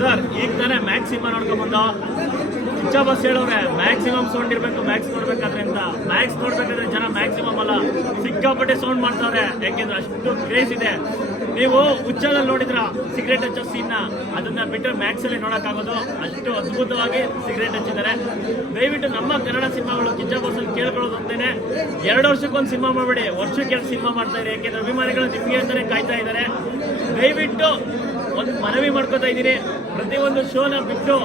Brother ಈಗ ತಾನೇ maximum ನೋಡ್ಕೊಂಬಂದು ಹುಚ್ಚ ಬಸ್ ಹೇಳವ್ರೆ ಮ್ಯಾಕ್ಸಿಮಮ್ ಸೌಂಡ್ ಇರ್ಬೇಕು ಮ್ಯಾಕ್ಸ್ ನೋಡ್ಬೇಕಾದ್ರೆ ಅಂತ ಮ್ಯಾಕ್ಸ್ ನೋಡ್ಬೇಕಾದ್ರೆ ಜನ ಮ್ಯಾಕ್ಸಿಮಮ್ ಅಲ್ಲ. ಸಿಕ್ಕಾಪಟ್ಟೆ ಸೌಂಡ್ ಮಾಡ್ತಾವ್ರೆ. ಯಾಕೆಂದ್ರೆ ಅಷ್ಟು ಕ್ರೇಜ್ ಇದೆ. ನೀವು ಹುಚ್ಚದಲ್ಲಿ ನೋಡಿದ್ರ ಸಿಗರೇಟ್ ಹಚ್ಚೋ ಸೀನ್ನ ಅದನ್ನ ಬಿಟ್ಟರೆ ಮ್ಯಾಕ್ಸ್ ಅಲ್ಲಿ ನೋಡಕ್ಕಾಗೋದು. ಅಷ್ಟು ಅದ್ಭುತವಾಗಿ ಸಿಗರೇಟ್ ಹಚ್ಚಿದ್ದಾರೆ. ದಯವಿಟ್ಟು ನಮ್ಮ ಕನ್ನಡ ಸಿನಿಮಾಗಳು ಕಿಚ್ಚ ಬಸ್ಸಲ್ಲಿ ಕೇಳ್ಕೊಳ್ಳೋದು ಅಂತೇನೆ. ಎರಡು ವರ್ಷಕ್ಕೊಂದು ಸಿನಿಮಾ ಮಾಡಬೇಡಿ. ವರ್ಷಕ್ಕೆ ಎರಡು ಸಿನಿಮಾ ಮಾಡ್ತಾ ಇದ್ದಾರೆ ಯಾಕೆಂದ್ರೆ ಅಭಿಮಾನಿಗಳು ನಿಮಗೆ ಅಂತಾನೆ ಕಾಯ್ತಾ ಇದ್ದಾರೆ. ದಯವಿಟ್ಟು ಒಂದು ಮನವಿ ಮಾಡ್ಕೋತಾ ಇದ್ದೀನಿ. ಪ್ರತಿಯೊಂದು ಶೋನ ಬಿಟ್ಟು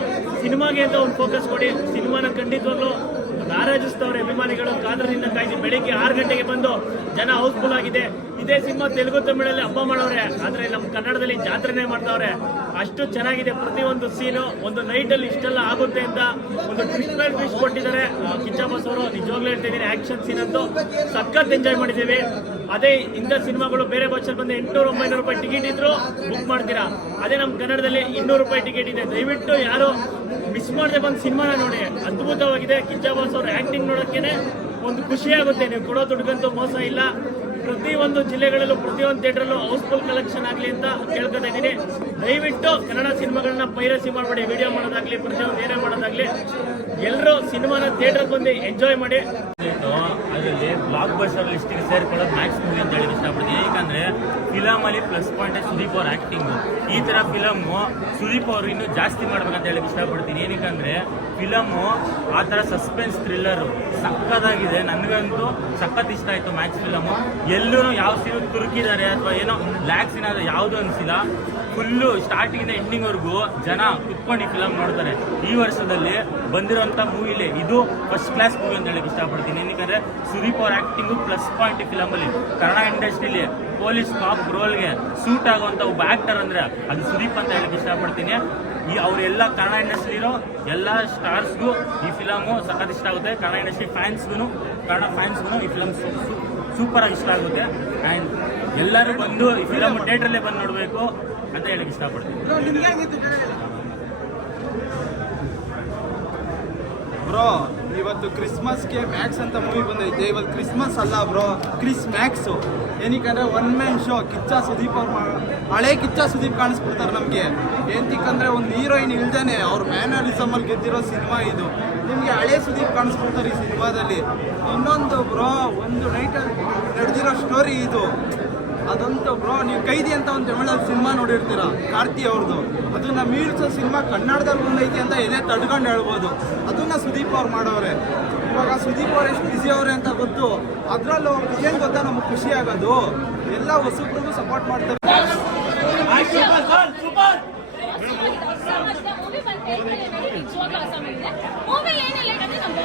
ಸಿನಿಮಾಗೆ ಅಂತ ಒಂದು ಫೋಕಸ್ ಕೊಡಿ. ಸಿನಿಮಾನ ಖಂಡಿತವಾಗ್ಲೂ ರಾರಾಜಿಸ್ತವ್ರೆ ಅಭಿಮಾನಿಗಳು ಕಾದ್ರದಿಂದ ಕಾಯ್ದು ಬೆಳಿಗ್ಗೆ ಆರು ಗಂಟೆಗೆ ಬಂದು ಜನ ಹೌಸ್ಫುಲ್ ಆಗಿದೆ. ಇದೇ ಸಿನಿಮಾ ತೆಲುಗು ತಮಿಳಲ್ಲಿ ಹಬ್ಬ ಮಾಡೋರೆ. ಆದ್ರೆ ನಮ್ಮ ಕನ್ನಡದಲ್ಲಿ ಜಾತ್ರೆನೇ ಮಾಡ್ತಾವ್ರೆ. ಅಷ್ಟು ಚೆನ್ನಾಗಿದೆ ಪ್ರತಿಯೊಂದು ಸೀನು ಒಂದು ನೈಟ್ ಅಲ್ಲಿ ಇಷ್ಟೆಲ್ಲ ಆಗುತ್ತೆ ಅಂತ ಒಂದು ಟ್ರೀಟ್ಮೆಂಟ್ ಟ್ವಿಸ್ಟ್ ಕೊಟ್ಟಿದ್ದಾರೆ. ಕಿಚ್ಚ ಅವರು ನಿಜವಾಗ್ಲೂ ಹೇಳ್ತಿದ್ದೀನಿ ಆಕ್ಷನ್ ಸೀನ್ ಅಂತೂ ಸಖತ್ ಎಂಜಾಯ್ ಮಾಡಿದ್ದೀವಿ. ಅದೇ ಇಂಥ ಸಿನಿಮಾಗಳು ಬೇರೆ ಭಾಷೆಯಲ್ಲಿ ಬಂದು ಎಂಟುನೂರು, ಒಂಬೈನೂರು ರೂಪಾಯಿ ಟಿಕೆಟ್ ಇದ್ರು ಬುಕ್ ಮಾಡ್ತೀರಾ? ಅದೇ ನಮ್ಮ ಕನ್ನಡದಲ್ಲಿ ಇನ್ನೂರು ರೂಪಾಯಿ ಟಿಕೆಟ್ ಇದೆ. ದಯವಿಟ್ಟು ಯಾರು ಮಿಸ್ ಮಾಡದೆ ಬಂದು ಸಿನಿಮಾನ ನೋಡಿ. ಅದ್ಭುತವಾಗಿದೆ. ಕಿಚ್ಚ ಬಾಸ್ ಅವ್ರ ಆಕ್ಟಿಂಗ್ ನೋಡೋಕ್ಕೇನೆ ಒಂದು ಖುಷಿಯಾಗುತ್ತೆ ನೀವು ಕೊಡೋ ದುಡ್ಗಂತೂ ಮೋಸ ಇಲ್ಲ. ಪ್ರತಿಯೊಂದು ಜಿಲ್ಲೆಗಳಲ್ಲೂ, ಪ್ರತಿಯೊಂದು ಥಿಯೇಟ್ರಲ್ಲೂ ಹೌಸ್ಫುಲ್ ಕಲೆಕ್ಷನ್ ಆಗಲಿ ಅಂತ ಕೇಳ್ಕೊತಾ ಇದ್ದೀನಿ. ದಯವಿಟ್ಟು ಕನ್ನಡ ಸಿನಿಮಾಗಳನ್ನ ಪೈರಸಿ ಮಾಡಬೇಡಿ. ವಿಡಿಯೋ ಮಾಡೋದಾಗಲಿ, ಪ್ರತಿಯೊಂದು ಏನೇ ಮಾಡೋದಾಗಲಿ. ಎಲ್ಲರೂ ಸಿನಿಮಾನ ಥಿಯೇಟ್ರಿಗೆ ಬಂದು ಎಂಜಾಯ್ ಮಾಡಿ. ಅದರಲ್ಲಿ ಬ್ಲಾಕ್ ಬಸ್ಟರ್ ಲಿಸ್ಟಿಗೆ ಸೇರಿಕೊಳ್ಳೋದು ಮ್ಯಾಕ್ಸ್ ಮೂವಿ ಅಂತ ಹೇಳಿ ಇಷ್ಟಪಡ್ತೀನಿ. ಯಾಕಂದ್ರೆ ಫಿಲಮ್ ಅಲ್ಲಿ ಪ್ಲಸ್ ಪಾಯಿಂಟ್ ಸುದೀಪ್ ಅವ್ರ ಆಕ್ಟಿಂಗ್ ಈ ತರ ಫಿಲಮ್ ಸುದೀಪ್ ಅವರು ಇನ್ನೂ ಜಾಸ್ತಿ ಮಾಡ್ಬೇಕಂತ ಹೇಳಿ ಇಷ್ಟಪಡ್ತೀನಿ. ಏನಕ್ಕಂದ್ರೆ ಫಿಲಮು ಆ ಥರ ಸಸ್ಪೆನ್ಸ್ ಥ್ರಿಲ್ಲರು ಸಕ್ಕತ್ತಾಗಿದೆ. ನನಗಂತೂ ಸಖತ್ ಇಷ್ಟ ಆಯ್ತು ಮ್ಯಾಕ್ಸ್ ಫಿಲಮು ಎಲ್ಲೂ ಯಾವ ಸೀನು ತುರುಕಿದ್ದಾರೆ ಅಥವಾ ಏನೋ ಲ್ಯಾಕ್ಸ್ ಏನಾದ್ರು ಯಾವುದು ಅನಿಸಿಲ್ಲ. ಫುಲ್ಲು ಸ್ಟಾರ್ಟಿಂಗಿಂದ ಎಂಡಿಂಗ್ವರೆಗೂ ಜನ ಕುತ್ಕೊಂಡು ಈ ಫಿಲಮ್ ನೋಡ್ತಾರೆ. ಈ ವರ್ಷದಲ್ಲಿ ಬಂದಿರೋಂಥ ಮೂವಿಲಿ ಇದು ಫಸ್ಟ್ ಕ್ಲಾಸ್ ಮೂವಿ ಅಂತ ಹೇಳಕ್ ಇಷ್ಟಪಡ್ತೀನಿ. ಏನಕ್ಕೆ ಸುದೀಪ್ ಅವ್ರ ಆಕ್ಟಿಂಗ್ ಪ್ಲಸ್ ಪಾಯಿಂಟ್ ಈ ಫಿಲಮಲ್ಲಿ ಕನ್ನಡ ಇಂಡಸ್ಟ್ರಿಲಿ ಪೊಲೀಸ್ ಕಾಪ್ ರೋಲ್ಗೆ ಸೂಟ್ ಆಗುವಂಥ ಒಬ್ಬ ಆಕ್ಟರ್ ಅಂದ್ರೆ ಅದು ಸುದೀಪ್ ಅಂತ ಹೇಳಕ್ ಇಷ್ಟಪಡ್ತೀನಿ. ಈ ಅವರೆಲ್ಲ ಕನ್ನಡ ಇಂಡಸ್ಟ್ರಿ ಇರೋ ಎಲ್ಲ ಸ್ಟಾರ್ಸ್ಗೂ ಈ ಫಿಲಮು ಸಖತ್ ಇಷ್ಟ ಆಗುತ್ತೆ. ಕನ್ನಡ ಇಂಡಸ್ಟ್ರಿ ಫ್ಯಾನ್ಸ್ಗೂ ಕನ್ನಡ ಫ್ಯಾನ್ಸ್ಗೂ ಈ ಫಿಲಮ್ ಸೂಪರ್ ಆಗಿ ಇಷ್ಟ ಆಗುತ್ತೆ. ಆ್ಯಂಡ್ ಎಲ್ಲರೂ ಬಂದು ಈ ಫಿಲಮ್ ಥಿಯೇಟ್ರಲ್ಲೇ ಬಂದು ನೋಡಬೇಕು ಅಂತ ಹೇಳಕ್ ಇಷ್ಟಪಡ್ತೀನಿ. ಬ್ರೋ ಇವತ್ತು ಕ್ರಿಸ್ಮಸ್ಗೆ ಮ್ಯಾಕ್ಸ್ ಅಂತ ಮೂವಿ ಬಂದೈತೆ. ಇವತ್ತು ಕ್ರಿಸ್ಮಸ್ ಅಲ್ಲ bro Chris max ಏನಕ್ಕಂದ್ರೆ one man show Kichcha Sudeep ಅವ್ರು ಹಳೆ ಕಿಚ್ಚ ಸುದೀಪ್ ಕಾಣಿಸ್ಬಿಡ್ತಾರೆ ನಮಗೆ. ಏನಕ್ಕಂದರೆ ಒಂದು ಹೀರೋಯಿನ್ ಇಲ್ದೇನೆ. ಅವ್ರ ಮ್ಯಾನರಿಸಮ್ ಅಲ್ಲಿ ಗೆದ್ದಿರೋ ಸಿನಿಮಾ ಇದು. ನಿಮಗೆ ಹಳೆ ಸುದೀಪ್ ಕಾಣಿಸ್ಬಿಡ್ತಾರೆ ಈ ಸಿನಿಮಾದಲ್ಲಿ ಇನ್ನೊಂದು ಬ್ರೋ ಒಂದು ನೈಟಲ್ಲಿ ನಡೆದಿರೋ ಸ್ಟೋರಿ ಇದು. ಅದಂತೂ ಬ್ರೋ ನೀವು ಕೈದಿ ಅಂತ ಒಂದು ತಮಿಳಲ್ಲಿ ಸಿನಿಮಾ ನೋಡಿರ್ತೀರ, ಕಾರ್ತಿ ಅವ್ರದ್ದು ಅದನ್ನ ಮೀಳ್ಸೋ ಸಿನಿಮಾ ಕನ್ನಡದಲ್ಲಿ ಬಂದೈತಿ ಅಂತ ಎದೆ ತಡ್ಕೊಂಡು ಹೇಳ್ಬೋದು. ಅದನ್ನ ಸುದೀಪ್ ಅವ್ರು ಮಾಡೋರೆ. ಇವಾಗ ಸುದೀಪ್ ಅವ್ರು ಎಷ್ಟು ಬಿಸಿ ಅವ್ರೆ ಅಂತ ಗೊತ್ತು. ಅದ್ರಲ್ಲೂ ಏನು ಗೊತ್ತಾ ನಮಗೆ ಖುಷಿ ಆಗೋದು? ಎಲ್ಲ ಹೊಸಬ್ರಿಗೂ ಸಪೋರ್ಟ್ ಮಾಡ್ತಾರೆ. ಮೂವಿ ಬಂದು ಹೇಳ್ತಾರೆ ನನಗೆ ನಿಜವಾಗ್ಲೂ ಅಸಮ್ ಇದೆ ಮೂವಿ ಏನಿಲ್ಲ ಅಂದ್ರೆ ನಮ್ಮ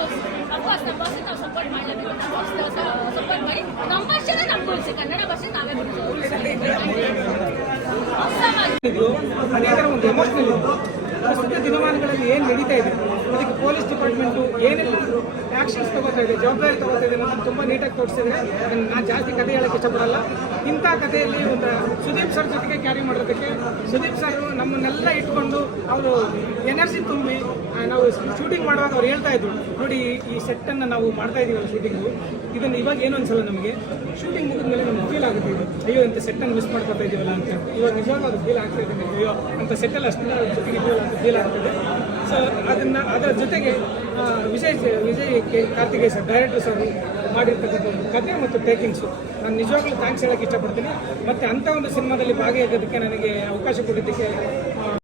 ಬಾಸ್ ಅಫ್ಕೋರ್ಸ್ ನಮ್ಮ ಬಾಸ್ ನಾವು ಸಪೋರ್ಟ್ ಮಾಡಲೇಬೇಕು ನಮ್ಮ ಬಾಸ್ ಸಪೋರ್ಟ್ ಮಾಡಿ ನಮ್ಮ ಭಾಷೆನೇ ನಮ್ಗೆ ಉಳಿಸಿ ಕನ್ನಡ ಭಾಷೆ ನಾವೇ ಇದು ಅದೇ ಥರ ಒಂದು ಎಮೋಷನಲ್ ಪ್ರಸ್ತುತ ದಿನಮಾನಗಳಲ್ಲಿ ಏನು ನಡೀತಾ ಇದೆ? ಅದಕ್ಕೆ ಪೊಲೀಸ್ ಡಿಪಾರ್ಟ್ಮೆಂಟು ಏನೆಲ್ಲ ಆ್ಯಕ್ಷನ್ಸ್ ತಗೋತಾ ಇದೆ, ಜವಾಬ್ದಾರಿ ತಗೋತಾ ಇದೆ ಅನ್ನೋದು ತುಂಬ ನೀಟಾಗಿ ತೋರಿಸಿದ್ರೆ ನಾನು ಜಾಸ್ತಿ ಕಥೆ ಹೇಳಕ್ಕೆ ಇಷ್ಟಪಡಲ್ಲ. ಇಂಥ ಕಥೆಯಲ್ಲಿ ಒಂದು ಸುದೀಪ್ ಸರ್ ಜೊತೆಗೆ ಕ್ಯಾರಿ ಮಾಡೋದಕ್ಕೆ ಸುದೀಪ್ ಸರ್ ನಮ್ಮನ್ನೆಲ್ಲ ಇಟ್ಕೊಂಡು ಅವರು ಎನರ್ಜಿ ತುಂಬಿ ನಾವು ಶೂಟಿಂಗ್ ಮಾಡುವಾಗ ಅವ್ರು ಹೇಳ್ತಾ ಇದ್ರು, ನೋಡಿ, ಈ ಸೆಟ್ಟನ್ನು ನಾವು ಮಾಡ್ತಾ ಇದೀವಿ ಶೂಟಿಂಗು ಇದನ್ನು ಇವಾಗ ಏನು ಅನ್ಸಲ್ಲ ನಮಗೆ? ಶೂಟಿಂಗ್ ಮುಗಿದ ಮೇಲೆ ನಮ್ಗೆ ಫೀಲ್ ಆಗುತ್ತೆ ಇದು. ಅಯ್ಯೋ, ಇಂಥ ಸೆಟ್ಟನ್ನು ಮಿಸ್ ಮಾಡ್ಕೊತಾ ಇದೀವಲ್ಲ ಅಂತ. ಇವಾಗ ನಿಜವಾಗ್ಲೂ ಅದು ಫೀಲ್ ಆಗ್ತಾ ಅಯ್ಯೋ ಅಂತ ಸೆಟ್ಟಲ್ಲಿ ಅಷ್ಟು ಜೊತೆಗೆ ಫೀಲ್ ಆಗ್ತದೆ. ಸೊ ಅದನ್ನ ಅದರ ಜೊತೆಗೆ Vijay Vijay K sir director sir ಮಾಡಿರ್ತಕ್ಕಂಥ ಒಂದು ಕಥೆ ಮತ್ತು ಟೇಕಿಂಗ್ಸು ನಾನು ನಿಜವಾಗ್ಲೂ ಥ್ಯಾಂಕ್ಸ್ ಹೇಳೋಕ್ಕೆ ಇಷ್ಟಪಡ್ತೀನಿ. ಮತ್ತು ಅಂಥ ಒಂದು ಸಿನಿಮಾದಲ್ಲಿ ಭಾಗಿಯಾಗೋದಕ್ಕೆ ನನಗೆ ಅವಕಾಶ ಕೊಟ್ಟಿದ್ದಕ್ಕೆ